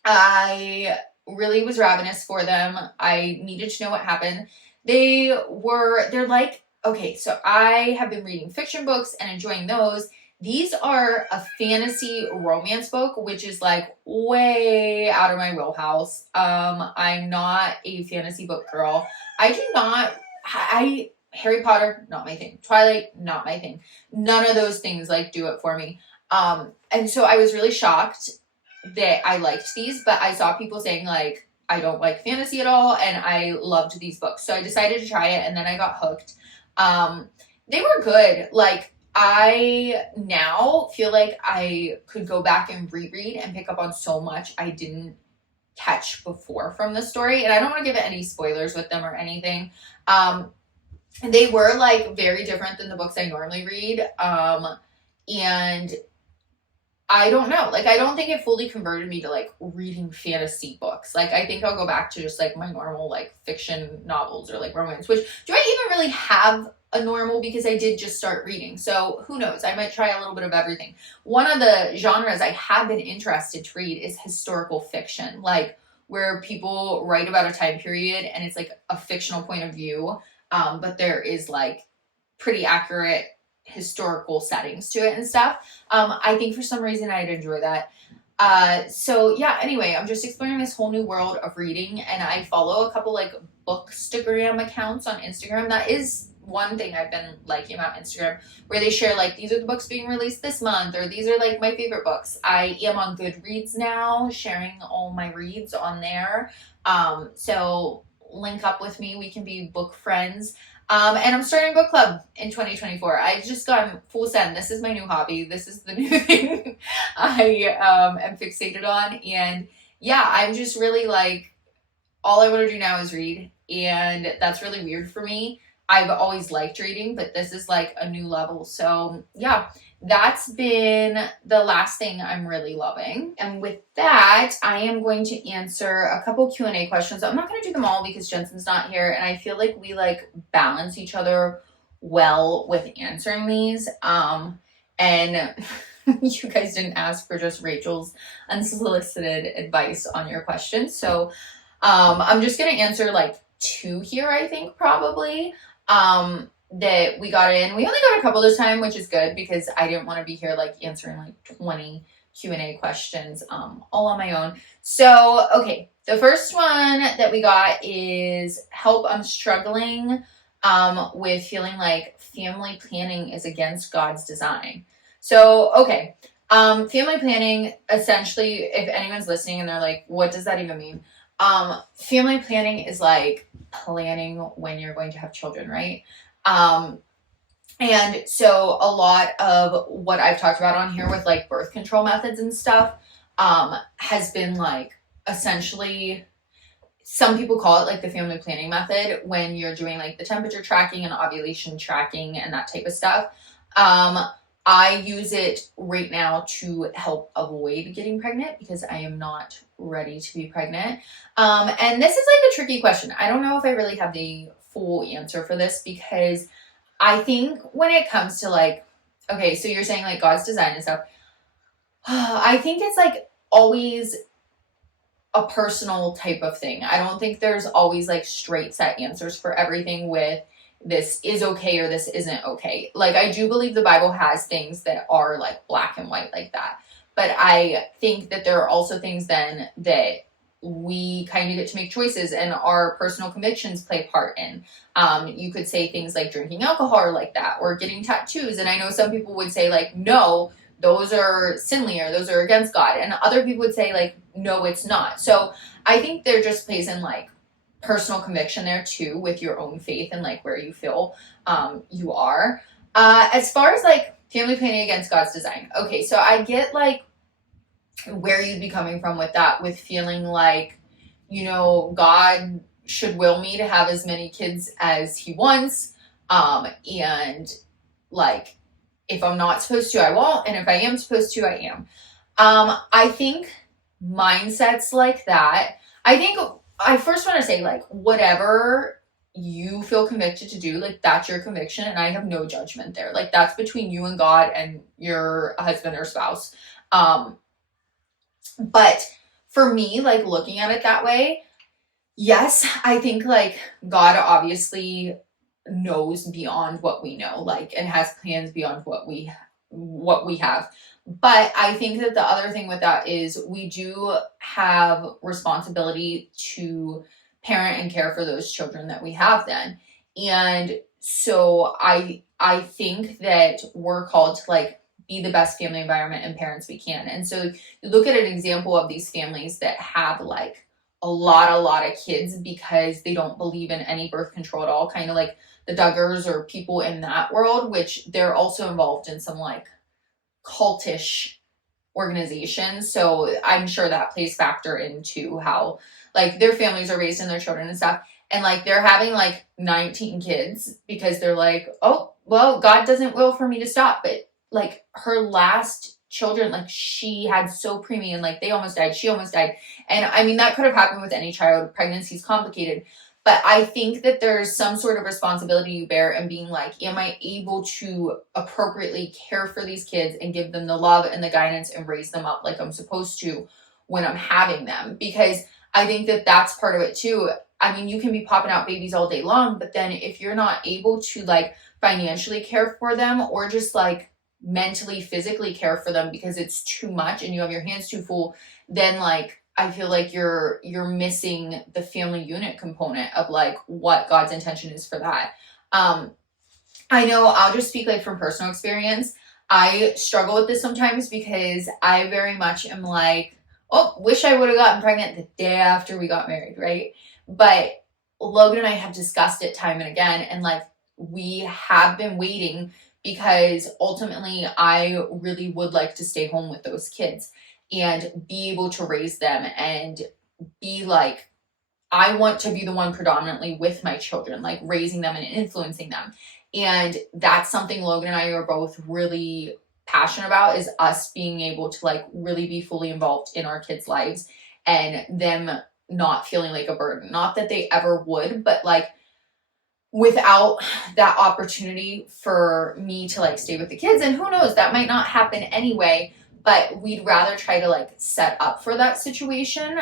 I really was ravenous for them. I needed to know what happened. They're like, okay, so I have been reading fiction books and enjoying those. These are a fantasy romance book, which is like way out of my wheelhouse. I'm not a fantasy book girl. Harry Potter, not my thing. Twilight, not my thing. None of those things like do it for me. And so I was really shocked that I liked these, but I saw people saying like, I don't like fantasy at all, and I loved these books. So I decided to try it, and then I got hooked. They were good. Like, I now feel like I could go back and reread and pick up on so much I didn't catch before from the story. And I don't want to give it any spoilers with them or anything. They were like very different than the books I normally read. And I don't know. Like, I don't think it fully converted me to like reading fantasy books. Like, I think I'll go back to just like my normal like fiction novels or like romance, which do I even really have a normal, because I did just start reading. So who knows? I might try a little bit of everything. One of the genres I have been interested to read is historical fiction, like where people write about a time period and it's like a fictional point of view. But there is like pretty accurate historical settings to it and stuff. I think for some reason I'd enjoy that. So yeah, anyway, I'm just exploring this whole new world of reading, and I follow a couple like bookstagram accounts on Instagram. That is one thing I've been liking about Instagram, where they share like, these are the books being released this month, or these are like my favorite books. I am on Goodreads now, sharing all my reads on there. So link up with me, we can be book friends. And I'm starting a book club in 2024. I've just gone full send. This is my new hobby. This is the new thing I am fixated on. And yeah, I'm just really like, all I want to do now is read. And that's really weird for me. I've always liked reading, but this is like a new level. So yeah, that's been the last thing I'm really loving. And with that, I am going to answer a couple Q&A questions. I'm not going to do them all because Jensen's not here, and I feel like we like balance each other well with answering these. And you guys didn't ask for just Rachel's unsolicited advice on your questions. So I'm just going to answer like 2 here, I think, probably. That we got in. We only got a couple this time, which is good because I didn't want to be here like answering like 20 Q&A questions all on my own. So, okay, the first one that we got is, help, I'm struggling with feeling like family planning is against God's design. So, okay, family planning, essentially, if anyone's listening and they're like, what does that even mean? Family planning is like planning when you're going to have children, right? And so a lot of what I've talked about on here with like birth control methods and stuff, has been like, essentially, some people call it like the family planning method when you're doing like the temperature tracking and ovulation tracking and that type of stuff. I use it right now to help avoid getting pregnant because I am not ready to be pregnant. And this is like a tricky question. I don't know if I really have the full answer for this, because I think when it comes to like, okay, so you're saying like God's design and stuff, I think it's like always a personal type of thing. I don't think there's always like straight set answers for everything with this is okay or this isn't okay. Like, I do believe the Bible has things that are like black and white like that. But I think that there are also things then that we kind of get to make choices and our personal convictions play part in. You could say things like drinking alcohol or like that, or getting tattoos. And I know some people would say like, no, those are sinly, or those are against God. And other people would say like, no, it's not. So I think there just plays in like personal conviction there too, with your own faith and like where you feel you are. As far as like family planning against God's design, okay, so I get like where you'd be coming from with that, with feeling like, God should will me to have as many kids as he wants, and like if I'm not supposed to, I won't, and if I am supposed to, I am. I think mindsets like that, I think I first want to say, like, whatever you feel convicted to do, like, that's your conviction, and I have no judgment there. Like, that's between you and God and your husband or spouse. But for me, like, looking at it that way, yes, I think, like, God obviously knows beyond what we know, like, and has plans beyond what we have. But I think that the other thing with that is we do have responsibility to parent and care for those children that we have then. And so I think that we're called to like be the best family environment and parents we can. And so you look at an example of these families that have like a lot of kids because they don't believe in any birth control at all, kind of like the Duggars or people in that world, which they're also involved in some like cultish organizations. So I'm sure that plays factor into how like their families are raising their children and stuff. And like they're having like 19 kids because they're like, oh, well, God doesn't will for me to stop. But like her last children, like she had so preemie and like they almost died. She almost died. And I mean, that could have happened with any child. Pregnancy is complicated. But I think that there's some sort of responsibility you bear in being like, am I able to appropriately care for these kids and give them the love and the guidance and raise them up like I'm supposed to when I'm having them? Because I think that that's part of it too. I mean, you can be popping out babies all day long, but then if you're not able to like financially care for them or just like mentally, physically care for them because it's too much and you have your hands too full, then like I feel like you're missing the family unit component of like what God's intention is for that. I know I'll just speak like from personal experience. I struggle with this sometimes because I very much am like, oh, wish I would have gotten pregnant the day after we got married, right? But Logan and I have discussed it time and again, and like we have been waiting because ultimately I really would like to stay home with those kids and be able to raise them and be like, I want to be the one predominantly with my children, like raising them and influencing them. And that's something Logan and I are both really passionate about, is us being able to like really be fully involved in our kids' lives and them not feeling like a burden. Not that they ever would, but like without that opportunity for me to like stay with the kids, and who knows, that might not happen anyway, but we'd rather try to like set up for that situation,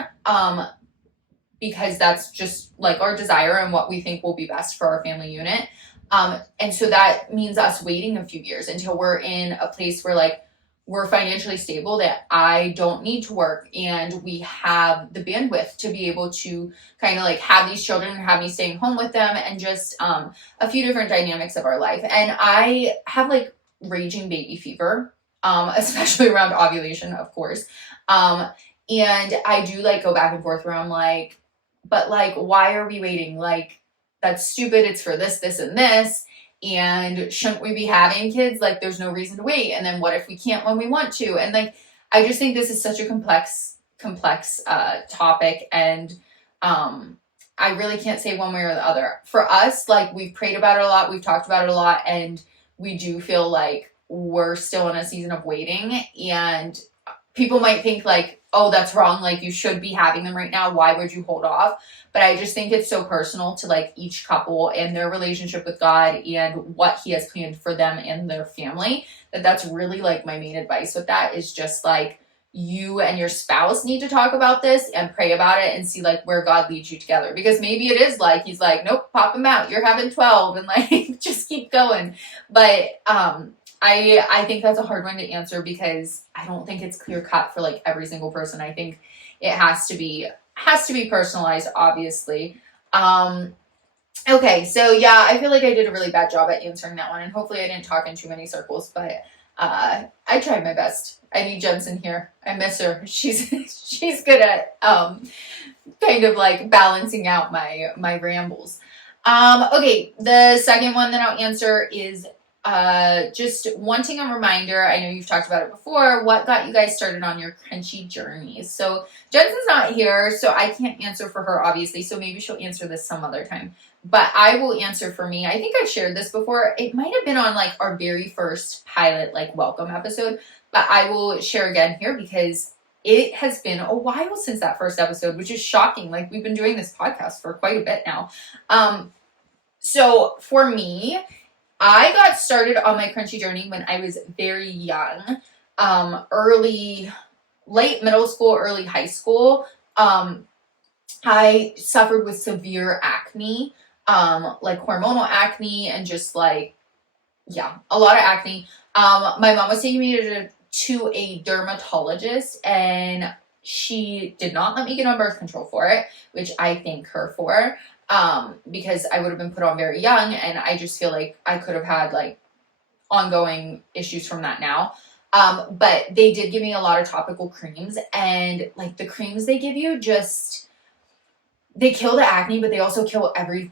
because that's just like our desire and what we think will be best for our family unit. And so that means us waiting a few years until we're in a place where like we're financially stable, that I don't need to work and we have the bandwidth to be able to kind of like have these children and have me staying home with them, and just a few different dynamics of our life. And I have like raging baby fever, especially around ovulation, of course. And I do like go back and forth where I'm like, but like, why are we waiting? Like, that's stupid. It's for this, this, and this. And shouldn't we be having kids? Like, there's no reason to wait. And then what if we can't when we want to? And like, I just think this is such a complex topic. And I really can't say one way or the other. For us, like, we've prayed about it a lot. We've talked about it a lot. And we do feel like we're still in a season of waiting. And people might think like, oh, that's wrong. Like, you should be having them right now. Why would you hold off? But I just think it's so personal to like each couple and their relationship with God and what he has planned for them and their family, that's really like my main advice with that, is just like you and your spouse need to talk about this and pray about it and see like where God leads you together. Because maybe it is like, he's like, nope, pop them out. You're having 12 and like, just keep going. But, I think that's a hard one to answer because I don't think it's clear cut for like every single person. I think it has to be personalized, obviously. Okay, so yeah, I feel like I did a really bad job at answering that one, and hopefully I didn't talk in too many circles, but I tried my best. I need Jensen here. I miss her. She's she's good at kind of like balancing out my rambles. Okay, the second one that I'll answer is just wanting a reminder. I know you've talked about it before. What got you guys started on your crunchy journeys? So Jensen's not here, so I can't answer for her, obviously. So maybe she'll answer this some other time. But I will answer for me. I think I've shared this before. It might have been on like our very first pilot, like welcome episode, but I will share again here because it has been a while since that first episode, which is shocking. Like we've been doing this podcast for quite a bit now. So for me, I got started on my crunchy journey when I was very young, late middle school, early high school. I suffered with severe acne, like hormonal acne and just like, yeah, a lot of acne. My mom was taking me to a dermatologist and she did not let me get on birth control for it, which I thank her for, because I would have been put on very young and I just feel like I could have had like ongoing issues from that now. But they did give me a lot of topical creams and like the creams they give you just, they kill the acne, but they also kill every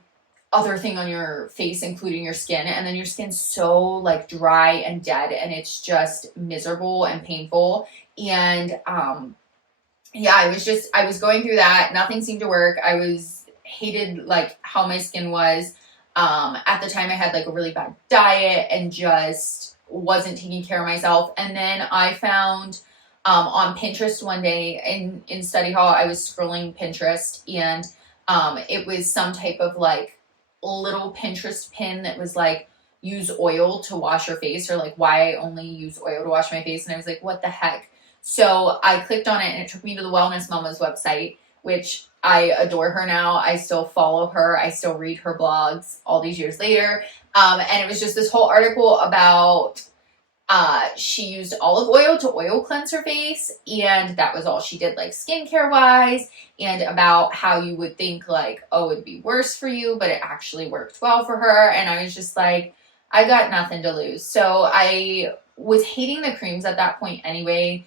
other thing on your face, including your skin. And then your skin's so like dry and dead and it's just miserable and painful. And, yeah, I was going through that. Nothing seemed to work. Hated like how my skin was. At the time I had like a really bad diet and just wasn't taking care of myself. And then I found, on Pinterest one day in study hall, I was scrolling Pinterest and, it was some type of like little Pinterest pin that was like, use oil to wash your face, or like why I only use oil to wash my face. And I was like, what the heck? So I clicked on it and it took me to the Wellness Mama's website, which I adore her now. I still follow her. I still read her blogs all these years later. And it was just this whole article about, she used olive oil to oil cleanse her face. And that was all she did, like skincare wise, and about how you would think like, oh, it'd be worse for you, but it actually worked well for her. And I was just like, I got nothing to lose. So I was hating the creams at that point anyway.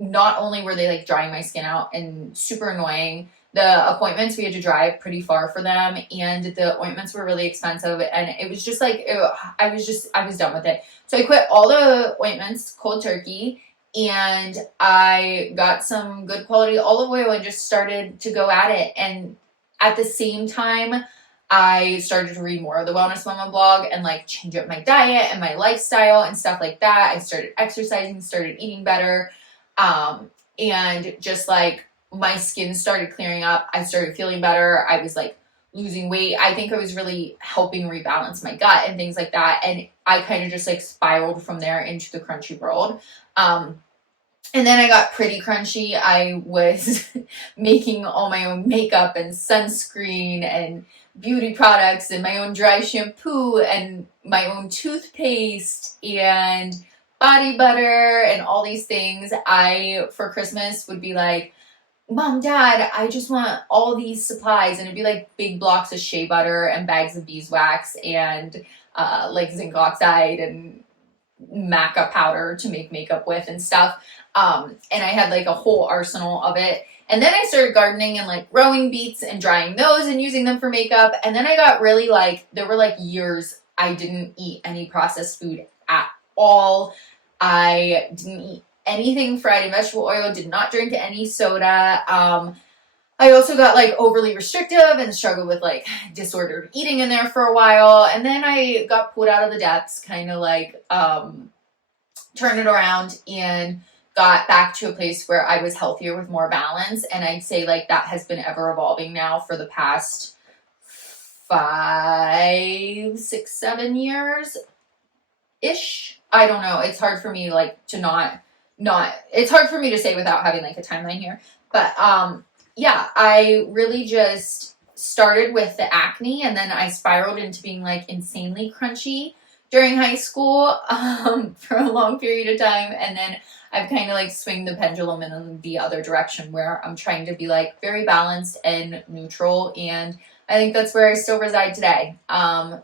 Not only were they like drying my skin out and super annoying, the appointments, we had to drive pretty far for them and the ointments were really expensive and it was just like, I was done with it. So I quit all the ointments cold turkey and I got some good quality olive oil and just started to go at it. And at the same time, I started to read more of the Wellness Mama blog and like change up my diet and my lifestyle and stuff like that. I started exercising, started eating better. And just like my skin started clearing up, I started feeling better. I was like losing weight. I think I was really helping rebalance my gut and things like that. And I kind of just like spiraled from there into the crunchy world. And then I got pretty crunchy. I was making all my own makeup and sunscreen and beauty products and my own dry shampoo and my own toothpaste and body butter and all these things. I, for Christmas, would be like, Mom, Dad, I just want all these supplies. And it'd be like big blocks of shea butter and bags of beeswax and like zinc oxide and maca powder to make makeup with and stuff. And I had like a whole arsenal of it. And then I started gardening and like growing beets and drying those and using them for makeup. And then I got really like, there were like years I didn't eat any processed food at all. I didn't eat anything fried in vegetable oil, did not drink any soda. I also got like overly restrictive and struggled with like disordered eating in there for a while. And then I got pulled out of the depths, kind of like turned it around and got back to a place where I was healthier with more balance. And I'd say like that has been ever evolving now for the past 5, 6, 7 years ish. I don't know. It's hard for me like to not, it's hard for me to say without having like a timeline here. But yeah, I really just started with the acne and then I spiraled into being like insanely crunchy during high school for a long period of time. And then I've kind of like swing the pendulum in the other direction where I'm trying to be like very balanced and neutral. And I think that's where I still reside today.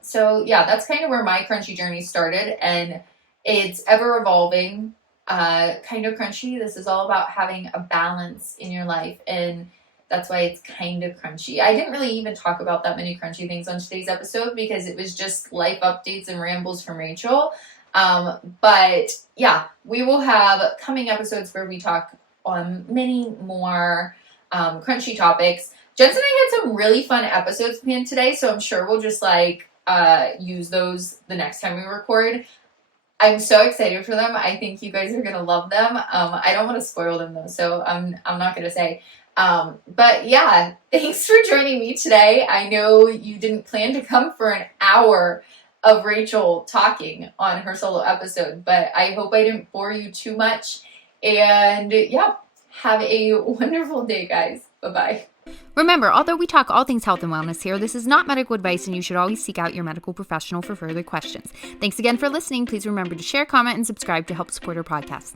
So yeah, that's kind of where my crunchy journey started. And It's ever evolving, kind of crunchy. This is all about having a balance in your life, and that's why it's kind of crunchy. I didn't really even talk about that many crunchy things on today's episode because it was just life updates and rambles from Rachel. But yeah, we will have coming episodes where we talk on many more crunchy topics. Jensen and I had some really fun episodes planned today, so I'm sure we'll just use those the next time we record. I'm so excited for them. I think you guys are gonna love them. I don't want to spoil them though, so I'm not gonna say. But yeah, thanks for joining me today. I know you didn't plan to come for an hour of Rachel talking on her solo episode, but I hope I didn't bore you too much. And yeah, have a wonderful day, guys. Bye-bye. Remember, although we talk all things health and wellness here, this is not medical advice, and you should always seek out your medical professional for further questions. Thanks again for listening. Please remember to share, comment, and subscribe to help support our podcast.